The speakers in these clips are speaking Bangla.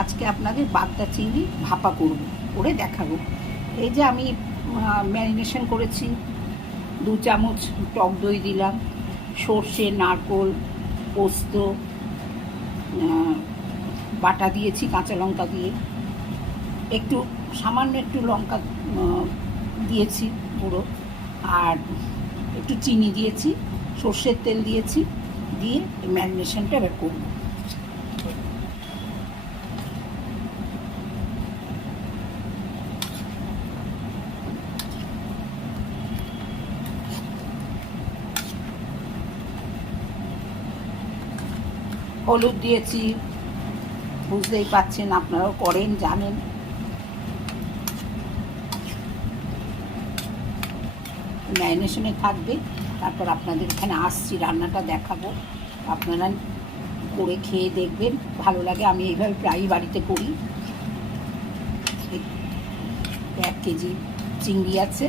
আজকে আপনাদের বাগদা চিংড়ি ভাপা করব, করে দেখাবো। এই যে আমি ম্যারিনেশন করেছি, 2 চামচ টক দই দিলাম, সর্ষে, নারকোল, পোস্ত বাটা দিয়েছি, কাঁচা লঙ্কা দিয়ে, একটু সামান্য একটু লঙ্কা দিয়েছি গুঁড়ো, আর একটু চিনি দিয়েছি, সর্ষের তেল দিয়েছি, দিয়ে ম্যারিনেশনটা এবার করবো। হলুদ দিয়েছি, বুঝতেই পাচ্ছেন, আপনারাও করেন, জানেন। ম্যারিনেশনে থাকবে, তারপর আপনাদের এখানে আসছি, রান্নাটা দেখাবো, আপনারা করে খেয়ে দেখবেন, ভালো লাগে। আমি এইভাবে প্রায়ই বাড়িতে করি। 1 কেজি চিংড়ি আছে।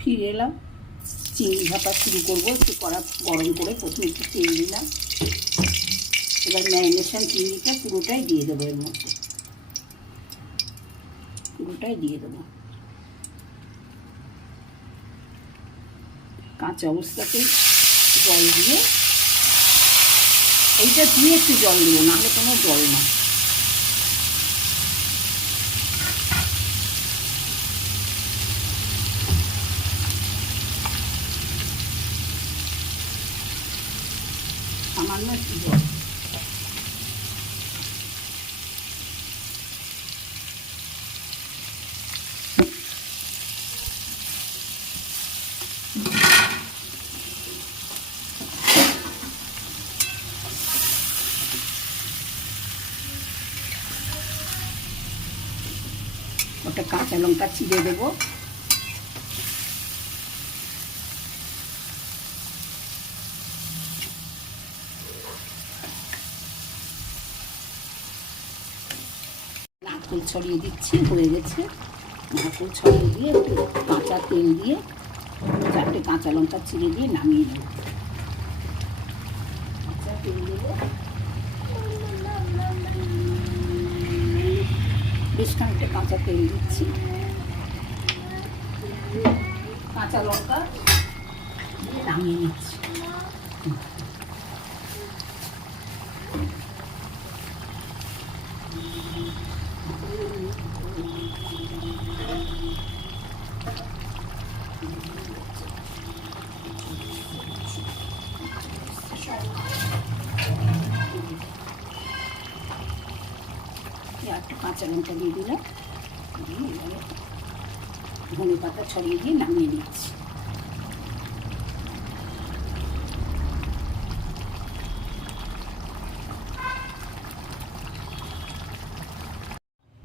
ফিরে এলাম, চিংড়ি ভাপা শুরু করবো। একটু কড়া গরম করে প্রথমে একটু তেল দিলাম, এবার ম্যারিনেশন চিংড়িটা পুরোটাই দিয়ে দেবো, এর মধ্যে পুরোটাই দিয়ে দেবো। কাঁচা অবস্থাতেই জল দিয়ে, এইটা দিয়ে একটু জল দিও, নাহলে কোনো জল না। সামান্য একটু জল। ওটা কাঁচা লঙ্কা চিড়ে দেবো, নারকেল ছড়িয়ে দিচ্ছি, হয়ে গেছে। নারকেল ছড়িয়ে দিয়ে একটু কাঁচা তেল দিয়ে 4টে কাঁচা লঙ্কা চিড়ে দিয়ে নামিয়ে দেবো। কাঁচা তেল দেবো, বেশ খানিকটা কাঁচা তেল দিচ্ছি, কাঁচা লঙ্কা দিয়ে নামিয়ে নিচ্ছি। একটু কাঁচা লঙ্কা দিয়ে দিলাম, ধনে পাতা ছড়িয়ে দিয়ে নামিয়ে নিচ্ছি।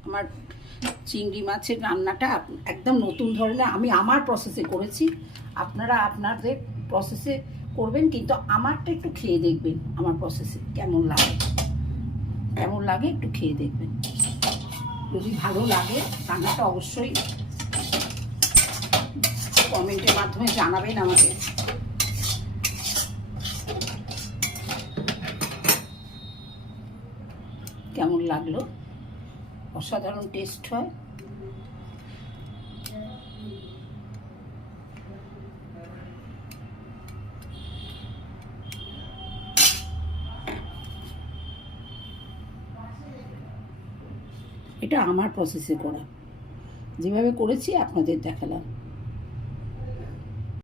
আমার চিংড়ি মাছের রান্নাটা একদম নতুন ধরনের, আমি আমার প্রসেসে করেছি, আপনারা আপনাদের প্রসেসে করবেন, কিন্তু আমারটা একটু খেয়ে দেখবেন, আমার প্রসেসে কেমন লাগে, কেমন লাগে একটু খেয়ে দেখবেন। যদি ভালো লাগে রান্নাটা অবশ্যই কমেন্টের মাধ্যমে জানাবেন আমাকে। কেমন লাগলো, অসাধারণ টেস্ট হয়। এটা আমার প্রসেসে করা, যেভাবে করেছি আপনাদের দেখালাম।